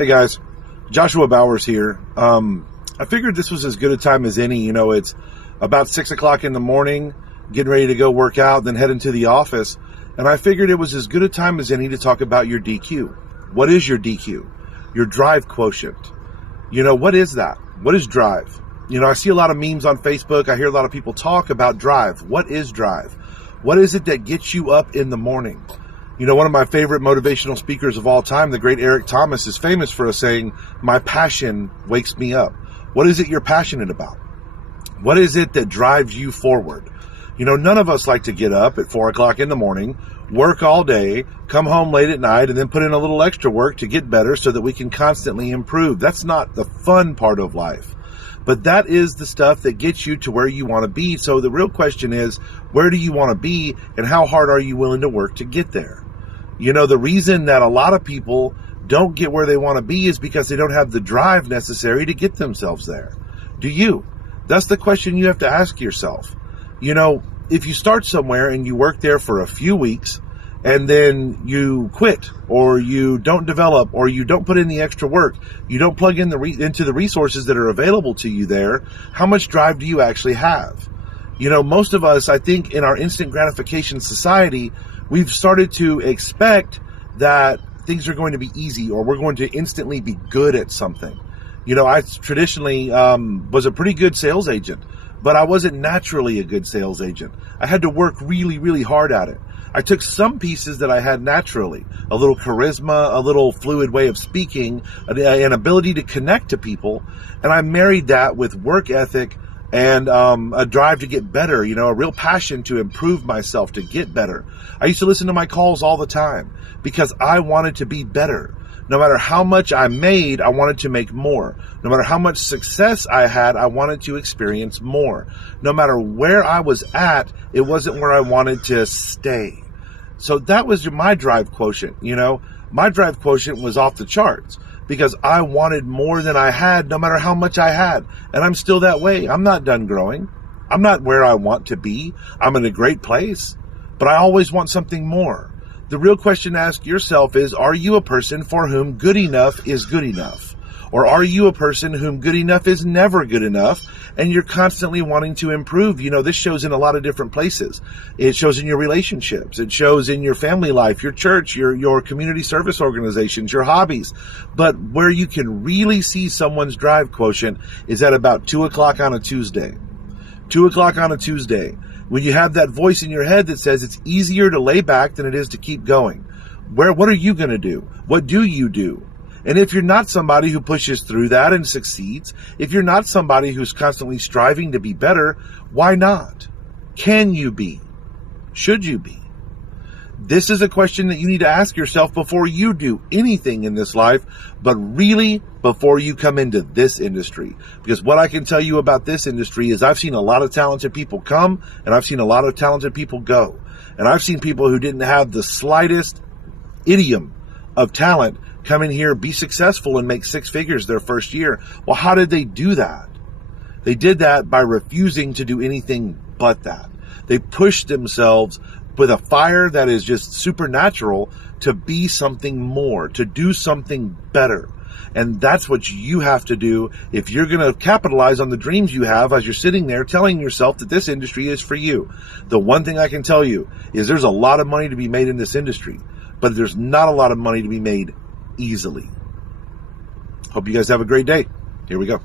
Hey guys, Joshua Bowers here. I figured this was as good a time as any. You know, it's about 6 o'clock in the morning, getting ready to go work out, then head into the office. And I figured it was as good a time as any to talk about your DQ. What is your DQ? Your drive quotient. You know, what is that? What is drive? You know, I see a lot of memes on Facebook. I hear a lot of people talk about drive. What is drive? What is it that gets you up in the morning? You know, one of my favorite motivational speakers of all time, the great Eric Thomas, is famous for saying, "My passion wakes me up." What is it you're passionate about? What is it that drives you forward? You know, none of us like to get up at 4 o'clock in the morning, work all day, come home late at night, and then put in a little extra work to get better so that we can constantly improve. That's not the fun part of life. But that is the stuff that gets you to where you want to be. So the real question is, where do you want to be, and how hard are you willing to work to get there? You know, the reason that a lot of people don't get where they want to be is because they don't have the drive necessary to get themselves there. Do you? That's the question you have to ask yourself. You know, if you start somewhere and you work there for a few weeks and then you quit, or you don't develop, or you don't put in the extra work, you don't plug in into the resources that are available to you there, how much drive do you actually have? You know, most of us, I think, in our instant gratification society, we've started to expect that things are going to be easy, or we're going to instantly be good at something. You know, I traditionally was a pretty good sales agent, but I wasn't naturally a good sales agent. I had to work really, really hard at it. I took some pieces that I had naturally, a little charisma, a little fluid way of speaking, an ability to connect to people, and I married that with work ethic and a drive to get better, you know, a real passion to improve myself, to get better. I used to listen to my calls all the time because I wanted to be better. No matter how much I made, I wanted to make more. No matter how much success I had, I wanted to experience more. No matter where I was at, it wasn't where I wanted to stay. So that was my drive quotient, you know. My drive quotient was off the charts because I wanted more than I had, no matter how much I had. And I'm still that way. I'm not done growing. I'm not where I want to be. I'm in a great place, but I always want something more. The real question to ask yourself is, are you a person for whom good enough is good enough? Or are you a person whom good enough is never good enough, and you're constantly wanting to improve? You know, this shows in a lot of different places. It shows in your relationships. It shows in your family life, your church, your community service organizations, your hobbies. But where you can really see someone's drive quotient is at about 2 o'clock on a Tuesday. 2 o'clock on a Tuesday. When you have that voice in your head that says it's easier to lay back than it is to keep going. What are you going to do? What do you do? And if you're not somebody who pushes through that and succeeds, if you're not somebody who's constantly striving to be better, why not? Can you be? Should you be? This is a question that you need to ask yourself before you do anything in this life, but really before you come into this industry. Because what I can tell you about this industry is I've seen a lot of talented people come, and I've seen a lot of talented people go. And I've seen people who didn't have the slightest idiom of talent come in here, be successful, and make six figures their first year. Well, how did they do that? They did that by refusing to do anything but that. They pushed themselves with a fire that is just supernatural to be something more, to do something better. And that's what you have to do if you're going to capitalize on the dreams you have as you're sitting there telling yourself that this industry is for you. The one thing I can tell you is there's a lot of money to be made in this industry, but there's not a lot of money to be made easily. Hope you guys have a great day. Here we go.